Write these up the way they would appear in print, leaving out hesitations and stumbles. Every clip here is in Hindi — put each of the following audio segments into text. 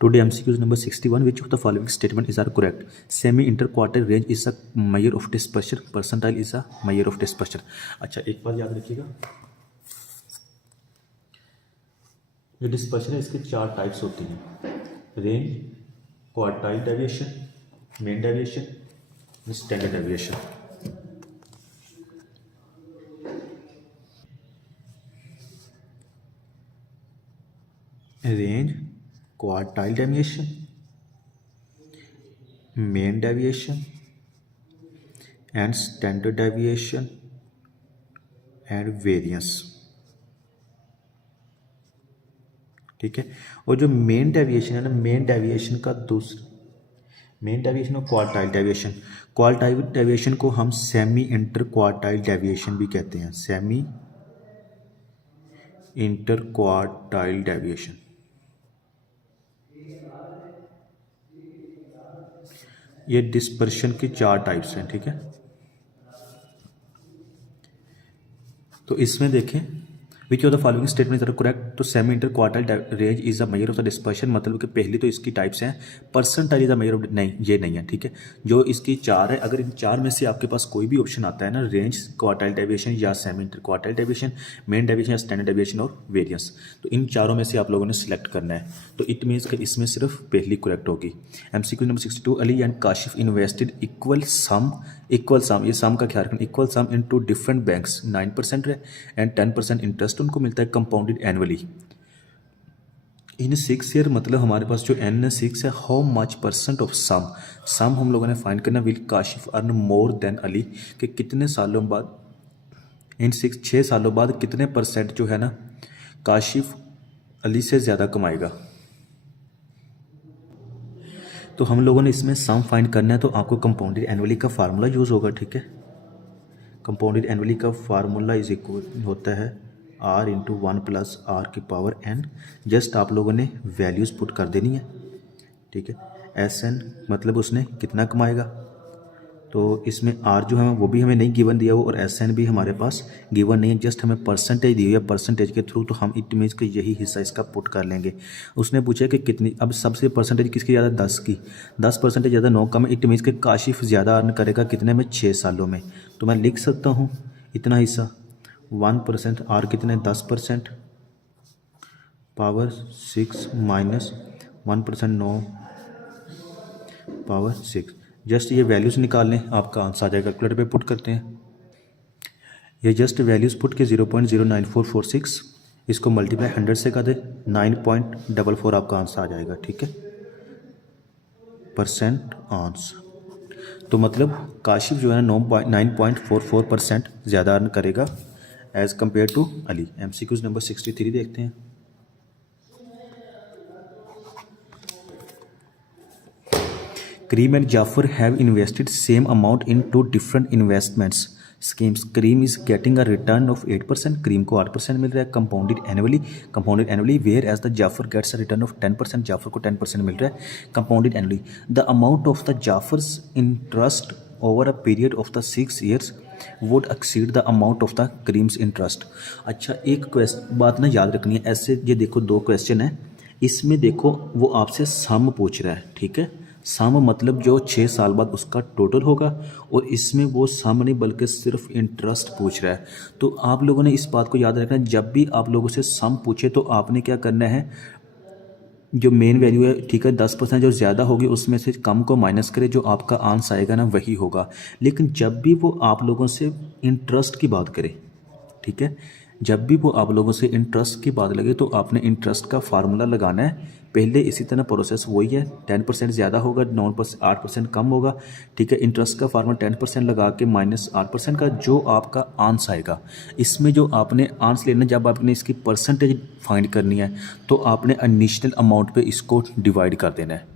Today MCQ number 61. Which of the following statement is are correct? Semi-interquartile range is a measure of dispersion. Percentile is a measure of dispersion. अच्छा एक बात याद रखिएगा, जो डिस्पर्शन है इसके चार टाइप्स होती हैं: range, quartile deviation, main deviation, standard deviation. Range, quartile deviation, main deviation and standard deviation and variance. ठीक है। और जो मेन डेविएशन है ना, मेन डेविएशन का दूसरा मेन डेविएशन और क्वार्टाइल डेविएशन को हम सेमी इंटर क्वार्टाइल डेविएशन भी कहते हैं। Semi inter quartile deviation. ये डिस्पर्शन की चार टाइप्स हैं। ठीक है। तो इसमें देखें, which of the following statement are correct. तो semi inter quartile range is a measure of the dispersion, मतलब कि पहली तो इसकी टाइप्स हैं। Percentile is a measure of, नहीं ये नहीं है। ठीक है। जो इसकी चार है, अगर इन चार में से आपके पास कोई भी ऑप्शन आता है ना, रेंज, क्वार्टाइल डेविएशन या semi inter quartile deviation, main deviation या स्टैंडर्ड डेविएशन और वेरिएंस, तो इन चारों में से आप लोगों ने सिलेक्ट करना है। तो इट मीन्स कि इसमें सिर्फ पहली करेक्ट होगी। MCQ number 62। Ali and Kashif invested equal सम, ये सम का ख्याल रखना, इक्वल सम इनटू डिफरेंट बैंक्स। 9% है एंड 10% इंटरेस्ट उनको मिलता है कंपाउंडेड एनुअली इन 6 ईयर। मतलब हमारे पास जो n 6 है, how much percent of some हम लोगों ने फाइंड करना। Will Kashif earn more than Ali, कि कितने सालों बाद, इन 6 सालों बाद कितने परसेंट जो है ना काशिफ अली से ज़्यादा कमाएगा। तो हम लोगों ने इसमें सम फाइंड करना है, तो आपको कंपाउंडेड एनुअली का फार्मूला यूज़ होगा। ठीक है। कंपाउंडेड एनुअली का फार्मूला इज इक्वल होता है r इंटू 1 प्लस आर की पावर n। जस्ट आप लोगों ने वैल्यूज़ पुट कर देनी है। ठीक है। SN मतलब उसने कितना कमाएगा, तो इसमें r जो है वो भी हमें नहीं गिवन दिया हो और SN भी हमारे पास गिवन नहीं है, जस्ट हमें परसेंटेज दी हुई है। परसेंटेज के थ्रू तो हम इट मीन्स कि यही हिस्सा इसका पुट कर लेंगे। उसने पूछा कि कितनी, अब सबसे परसेंटेज किसकी ज़्यादा, 10 की। 10% ज़्यादा 9 कम है, इट मीन्स कि काशिफ ज़्यादा अर्न करेगा कितने में, 6 सालों में। तो मैं लिख सकता हूँ इतना हिस्सा 1%, r कितने 10%, पावर 6 माइनस 1%, 9 पावर 6। जस्ट ये वैल्यूज़ निकाल लें, आपका आंसर आ जाएगा। कैलकुलेटर पे पुट करते हैं। ये जस्ट वैल्यूज़ पुट के 0.09446, इसको मल्टीप्लाई 100 से कर दे, 9.44 आपका आंसर आ जाएगा। ठीक है। परसेंट आंसर, तो मतलब काशिफ जो है ना 9.44% ज़्यादा अर्न करेगा as compared to Ali. MCQ number 63 देखते हैं। Kareem and Jafar have invested same amount in 2 different investments schemes. Kareem is getting a return of 8%. Kareem को 8% मिल रहा है compounded annually, whereas the Jafar gets a return of 10%. Jafar को 10% मिल रहा है compounded annually. The amount of the Jafar's interest over a period of the 6 years would exceed the amount of the Kareem's interest. अच्छा एक बात ना याद रखनी है, ऐसे ये देखो 2 क्वेश्चन है, इसमें देखो वो आपसे सम पूछ रहा है। ठीक है। सम मतलब जो 6 साल बाद उसका टोटल होगा, और इसमें वो सम नहीं बल्कि सिर्फ इंटरेस्ट पूछ रहा है। तो आप लोगों ने इस बात को याद रखना है, जब भी आप लोगों से सम पूछे तो आपने क्या करना है, जो मेन वैल्यू है, ठीक है, 10% जो ज़्यादा होगी उसमें से कम को माइनस करे, जो आपका आंसर आएगा ना वही होगा। लेकिन जब भी वो आप लोगों से इंटरेस्ट की बात करे, ठीक है, जब भी वो आप लोगों से इंटरेस्ट की बात लगे तो आपने इंटरेस्ट का फार्मूला लगाना है पहले। इसी तरह प्रोसेस वही है, 10% ज़्यादा होगा, 9% 8% कम होगा। ठीक है। इंटरेस्ट का फार्मूला 10% लगा के माइनस 8% का जो आपका आंसर आएगा, इसमें जो आपने आंसर लेना, जब आपने इसकी परसेंटेज फाइंड करनी है तो आपने इनिशियल अमाउंट पे इसको डिवाइड कर देना है,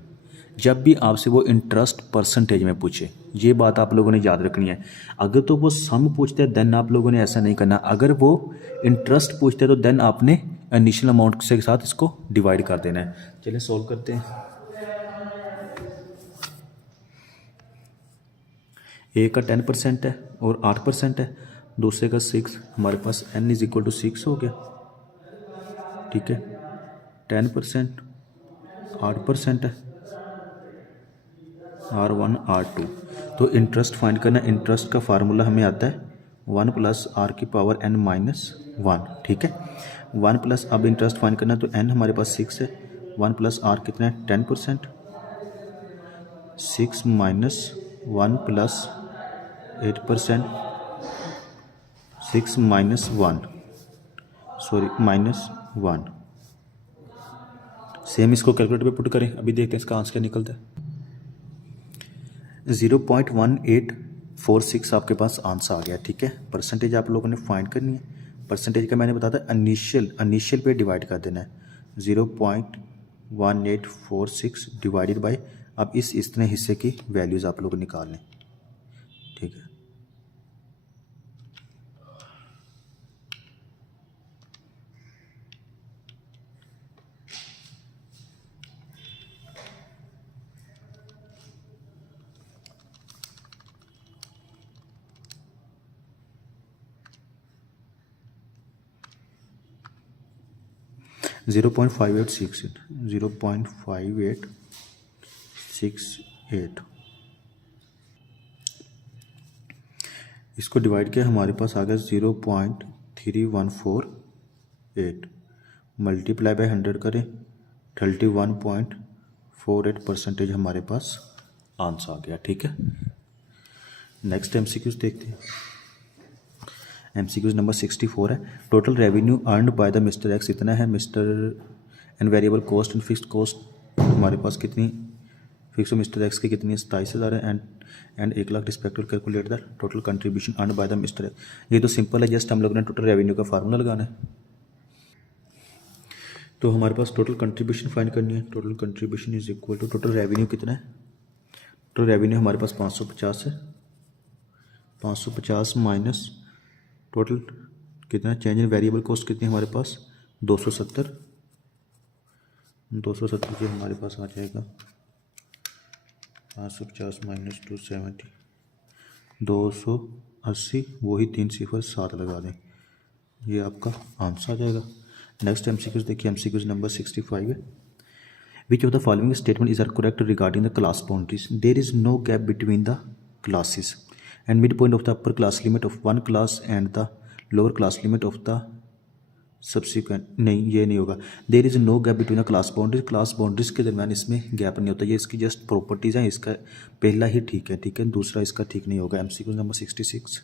जब भी आपसे वो इंटरेस्ट परसेंटेज में पूछे। ये बात आप लोगों ने याद रखनी है। अगर तो वो सम पूछते हैं देन आप लोगों ने ऐसा नहीं करना, अगर वो इंटरेस्ट पूछते हैं तो देन आपने इनिशियल अमाउंट के साथ इसको डिवाइड कर देना है। चलिए सॉल्व करते हैं। ए का 10% है और 8% है, दूसरे का 6, हमारे पास n = 6 हो गया। ठीक है। 10% 8% है, R1 R2। तो इंटरेस्ट फाइंड करना, इंटरेस्ट का फार्मूला हमें आता है 1 प्लस आर की पावर n माइनस 1, ठीक है। 1 प्लस, अब इंटरेस्ट फाइंड करना तो n हमारे पास 6 है, 1 प्लस आर कितना है 10%, 6 minus 1 plus 8%, 6 minus 1, sorry minus 1। Same इसको कैलकुलेटर पे पुट करें, अभी देखते हैं इसका आंसर क्या निकलता है। 0.1846 आपके पास आंसर आ गया, ठीक है। परसेंटेज आप लोगों ने फाइंड करनी है। परसेंटेज का मैंने बताया था इनिशियल पे डिवाइड कर देना है। 0.1846 डिवाइडेड बाय, अब इस इतने हिस्से की वैल्यूज़ आप लोग निकाल लें, ठीक है। ज़ीरो पॉइंट 5868 इसको डिवाइड किया, हमारे पास आ गया 0.3148 मल्टीप्लाई बाय 100 करें 31.48% हमारे पास आंसर आ गया, ठीक है। नेक्स्ट एमसीक्यूज देखते हैं। एमसीक्यूज नंबर 64 है। Total revenue earned by the mister x इतना है, mister and variable cost and fixed cost हमारे पास कितनी, फिक्स मिस्टर एक्स की कितनी 27,000 है, and 1 lakh respective calculate the total contribution earned by the mister x. ये तो सिंपल है, जस्ट हम लोगों ने टोटल रेवेन्यू का फार्मूला लगाना है। तो हमारे पास टोटल कंट्रीब्यूशन फाइंड करनी है। Total contribution is equal to, total revenue कितना है, टोटल रेवेन्यू हमारे पास 550 है, 550 माइनस टोटल कितना, चेंज इन वेरिएबल कॉस्ट कितनी हमारे पास 270 जी हमारे पास आ जाएगा 550 माइनस 270 280, वही 3 सिफर 7 लगा दें, ये आपका आंसर आ जाएगा। नेक्स्ट एमसीक्यूज देखिए, एमसीक्यूज नंबर 65 है। Which of the following statement is are correct regarding the class boundaries, there is no gap between the classes and midpoint of the upper class limit of one class and the lower class limit of the subsequent, नहीं ये नहीं होगा। There is no gap between class boundaries के दरमियान इसमें गैप नहीं होता, ये इसकी जस्ट प्रॉपर्टीज़ हैं। इसका पहला ही ठीक है, ठीक है, दूसरा इसका ठीक नहीं होगा। MCQ number 66।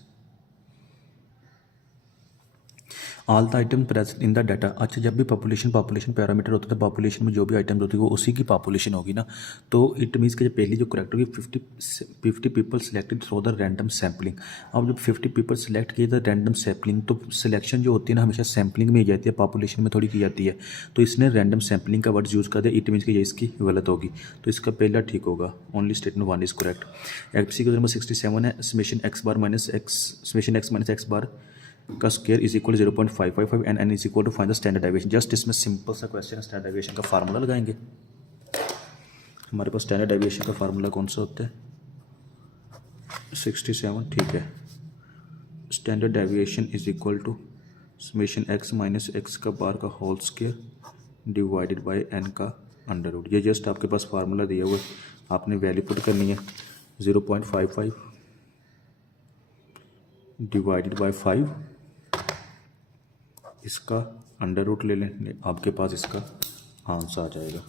All the item present in the data, अच्छा जब भी पॉपुलेशन पैरामीटर होता है, पॉपुलेशन में जो भी आइटम होती है वो उसी की पॉपुलेशन होगी ना, तो इट मीन्स कि जब पहली जो करेक्ट होगी 50 people selected through the random sampling. अब जब 50 पीपल सेलेक्ट किए द रैंडम सैम्पलिंग, तो सिलेक्शन जो होती है ना हमेशा सैम्पलिंग में ही जाती है, पॉपुलेशन में थोड़ी की जाती है। तो इसने रैंडम सैम्पलिंग का वर्ड यूज़ कर दिया, इट मीन्स कि ये इसकी गलत होगी, तो इसका पहला ठीक होगा। Only statement 1 is correct. MCQ number 67 है। Summation x minus x bar का square is equal 0.555 and n is equal to find the standard deviation. Just इसमें सिंपल सा क्वेश्चन है, स्टैंडर्ड डेविएशन का फार्मूला लगाएंगे। हमारे पास स्टैंडर्ड डेविएशन का फार्मूला कौन सा होता है, 67, ठीक है। Standard deviation is equal to summation x minus x का बार का whole square divided by N का अंडर रूट। ये जस्ट आपके पास फार्मूला दिया हुआ है, आपने वैल्यू पुट करनी है। 0.55 डिवाइडेड बाय 5, इसका अंडर रूट ले लें, आपके पास इसका आंसर आ जाएगा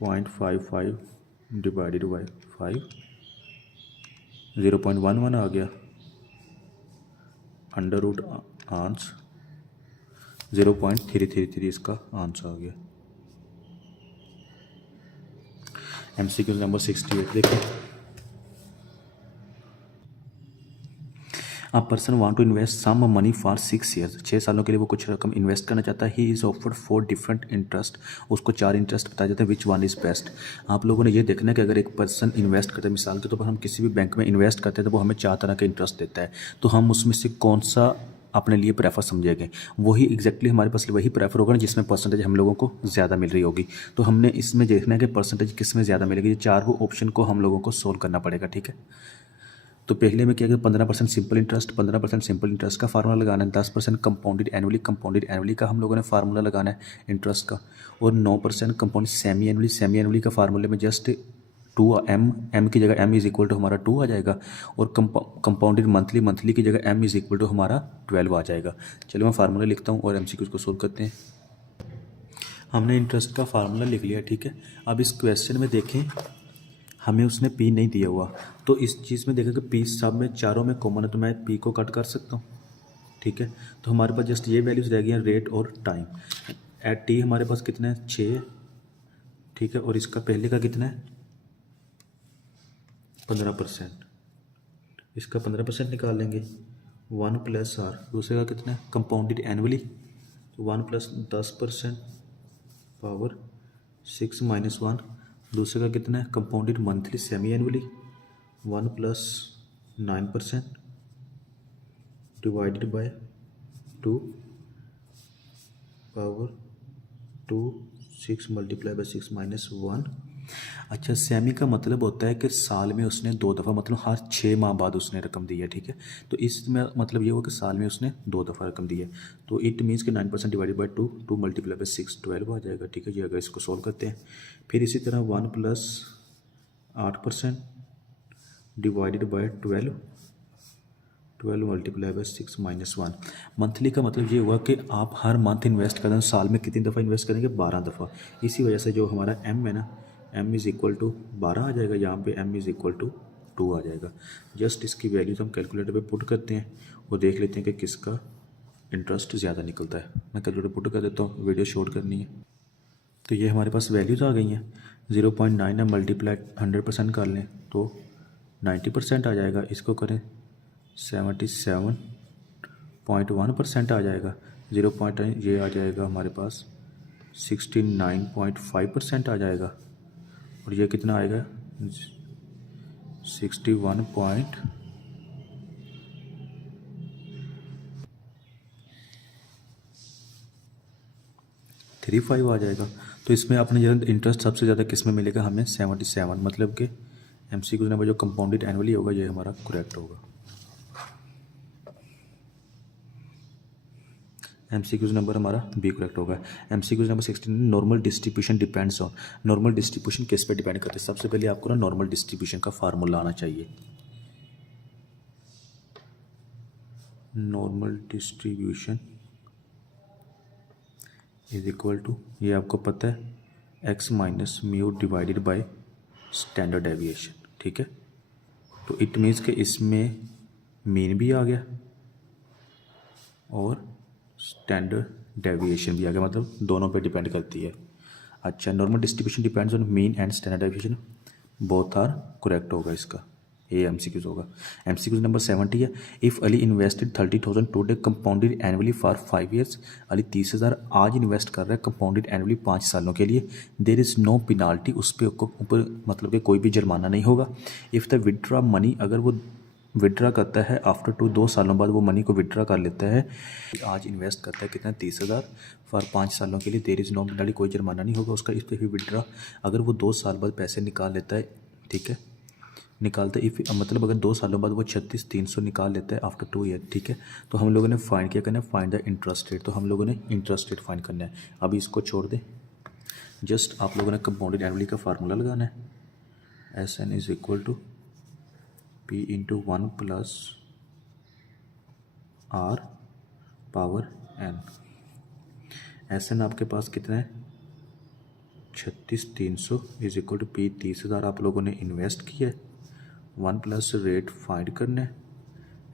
0.55 डिवाइडेड बाय 5, 0.11 आ गया, अंडर रूट आंसर 0.333 इसका आंसर आ गया। एमसीक्यू नंबर 68 देखिए। A person want to invest some money for 6 years, 6 सालों के लिए वो कुछ रकम इन्वेस्ट करना चाहता है। He is offered 4 different interest, उसको 4 इंटरेस्ट बताए जाते हैं, विच वन इज़ बेस्ट। आप लोगों ने ये देखना है कि अगर एक पर्सन इन्वेस्ट करता है, मिसाल के तौर पर हम किसी भी बैंक में इन्वेस्ट करते हैं तो वो हमें 4 तरह का इंटरेस्ट देता है, तो हम उसमें से कौन सा अपने लिए प्रेफर समझेंगे, वही एग्जैक्टली हमारे पास वही प्रेफर होगा ना जिसमें परसेंटेज हम लोगों को ज़्यादा मिल रही होगी। तो हमने इसमें देखना है कि परसेंटेज किस में ज़्यादा मिलेगी, ये 4 ऑप्शन को हम लोगों को सोल्व करना पड़ेगा, ठीक है। तो तो पहले में क्या किया 15% सिंपल इंटरेस्ट, 15% सिंपल इंटरेस्ट का फार्मूला लगाना है, 10% कंपाउंडेड एनुअली का हम लोगों ने फार्मूला लगाना है इंटरेस्ट का, और 9% कंपाउंड सेमी एनुअली का फार्मूले में जस्ट 2m की जगह m इज इक्वल टू हमारा 2 आ जाएगा, और कंपाउंडेड मंथली की जगह m इज इक्वल टू हमारा 12 आ जाएगा। चलो मैं फार्मूला लिखता हूँ और MCQ को सोल्व करते हैं। हमने इंटरेस्ट का फार्मूला लिख लिया, ठीक है। अब इस क्वेश्चन में देखें हमें उसने पी नहीं दिया हुआ, तो इस चीज़ में देखा कि पी सब में चारों में कॉमन है, तो मैं पी को कट कर सकता हूँ, ठीक है। तो हमारे पास जस्ट ये वैल्यूज़ रह गई हैं, रेट और टाइम। एट टी हमारे पास कितना है 6, ठीक है, और इसका पहले का कितना है 15%, इसका 15% निकाल लेंगे 1 + r, दूसरे का कितना है कंपाउंडेड एनुअली, तो 1 + 10% पावर 6 - 1, दूसरे का कितना है compounded monthly semi annually 1 + 9% divided by 2 power 2, 6 × 6 - 1। अच्छा, सेमी का मतलब होता है कि साल में उसने 2 दफ़ा, मतलब हर 6 माह बाद उसने रकम दी है, ठीक है। तो इसमें मतलब ये हुआ कि साल में उसने 2 दफ़ा रकम दी है, तो इट मीन्स कि 9% डिवाइडेड बाय 2, 2 × 6 12 आ जाएगा, ठीक है जी। अगर इसको सोल्व करते हैं फिर इसी तरह 1 + 8% डिवाइडेड बाय 12, 12 × 6 - 1। मंथली का मतलब ये हुआ कि आप हर मंथ इन्वेस्ट करें, साल में कितनी दफ़ा इन्वेस्ट करेंगे 12 दफ़ा। इसी वजह से जो हमारा m है ना, m इज़ इक्वल टू 12 आ जाएगा, यहाँ पे m इज़ इक्वल टू 2 आ जाएगा। जस्ट इसकी वैल्यूज हम कैलकुलेटर पे पुट करते हैं और देख लेते हैं कि किसका इंटरेस्ट ज़्यादा निकलता है। मैं कैलकुलेटर पुट कर देता हूँ, वीडियो शॉर्ट करनी है। तो ये हमारे पास वैल्यूज़ आ गई हैं, 0.9 है, मल्टीप्लाई 100% कर लें तो 90% आ जाएगा, इसको करें 77.1% आ जाएगा, 0.9 ये आ जाएगा हमारे पास 69.5% आ जाएगा, और ये कितना आएगा 61.35 आ जाएगा। तो इसमें अपने जो इंटरेस्ट सबसे ज़्यादा किस में मिलेगा हमें 77, मतलब कि MCQ नंबर जो कंपाउंडेड एनुअली होगा ये हमारा करेक्ट होगा। MCQ नंबर हमारा बी करेक्ट होगा। MCQ number 16, normal distribution depends on, normal distribution किस पे डिपेंड करते हैं। सबसे पहले आपको ना नॉर्मल डिस्ट्रीब्यूशन का फार्मूला आना चाहिए। Normal distribution is equal to, ये आपको पता है x - mu divided by standard deviation, ठीक है। तो इट मीन्स कि इसमें मीन भी आ गया और स्टैंडर्ड डेविएशन भी आ गया, मतलब दोनों पे डिपेंड करती है। अच्छा, normal distribution depends on mean and standard deviation, both are correct होगा इसका, ये MCQ होगा। MCQ नंबर 70 है, if Ali invested 30,000 today compounded annually for 5 years, Ali 30,000 आज इन्वेस्ट कर रहा है कंपाउंडेड एनुअली 5 सालों के लिए, देर इज़ नो पेनाल्टी, उस पर ऊपर मतलब कि कोई भी जुर्माना नहीं होगा। इफ़ द विड्रॉ मनी, अगर वो विड्रा करता है आफ्टर 2 सालों बाद वो मनी को विड्रा कर लेता है, आज इन्वेस्ट करता है कितना 30,000 फॉर 5 सालों के लिए, देर इज़ नो पेनाल्टी, कोई जुर्माना नहीं होगा उसका। इस पर भी विड्रा, अगर वो 2 साल बाद पैसे निकाल लेता है, ठीक है, निकालता है, इफ़ मतलब अगर 2 सालों बाद वो 36,300 निकाल लेता है आफ्टर 2 ईयर, ठीक है, तो हम लोगों ने फाइंड क्या करना है, फाइंड द इंटरेस्ट रेट। तो हम लोगों ने इंटरेस्ट रेट फाइंड करना है। अभी इसको छोड़ दें, जस्ट आप लोगों ने कंपाउंडेड एनुअली का फार्मूला लगाना है, SN is equal to P into 1 + R power N। SN आपके पास कितना है 36,300 इज इक्वल टू P 30,000 आप लोगों ने इन्वेस्ट किया है, 1 + रेट फाइंड करना है,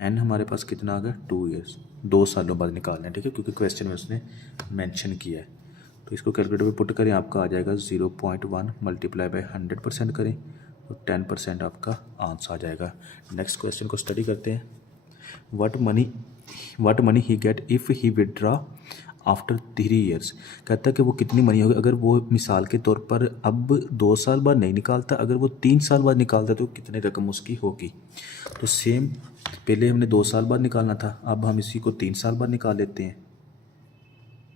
N हमारे पास कितना आ गया 2 ईयर्स, 2 सालों बाद निकालना है, ठीक है, क्योंकि क्वेश्चन में उसने मेंशन किया है। तो इसको कैलकुलेटर पे पुट करें, आपका आ जाएगा 0.1 मल्टीप्लाई बाय 100% करें तो 10% आपका आंसर आ जाएगा। नेक्स्ट क्वेश्चन को स्टडी करते हैं। What money he get if he withdraw after 3 years, कहता है कि वो कितनी मनी होगी अगर वो मिसाल के तौर पर अब 2 साल बाद नहीं निकालता, अगर वो 3 साल बाद निकालता तो कितनी रकम उसकी होगी। तो सेम पहले हमने 2 साल बाद निकालना था, अब हम इसी को 3 साल बाद निकाल लेते हैं।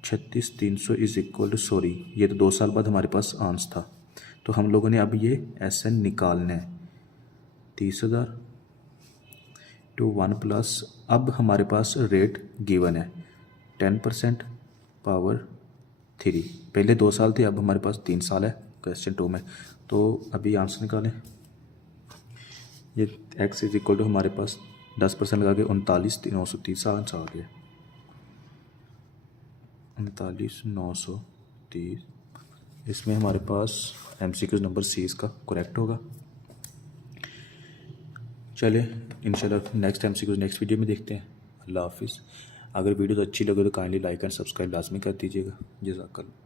36,300 इज इक्वल टू, सॉरी ये तो 2 साल बाद हमारे पास आंसर था, तो हम लोगों ने अब ये SN निकालना है 30,000 टू 1 प्लस, अब हमारे पास रेट गिवन है 10% पावर 3, पहले 2 साल थे, अब हमारे पास 3 साल है क्वेश्चन 2 में। तो अभी आंसर निकालें। ये x इज इक्वल टू हमारे पास 10% लगा के 39,930 आंसर आ गया, 39,930। इसमें हमारे पास MCQ नंबर सी इसका करेक्ट होगा। चले इंशाल्लाह नेक्स्ट MCQ नेक्स्ट वीडियो में देखते हैं। अल्लाह हाफिज़। अगर वीडियो तो अच्छी लगे तो काइंडली लाइक एंड सब्सक्राइब लाजमी कर दीजिएगा। जज़ाकल्लाह।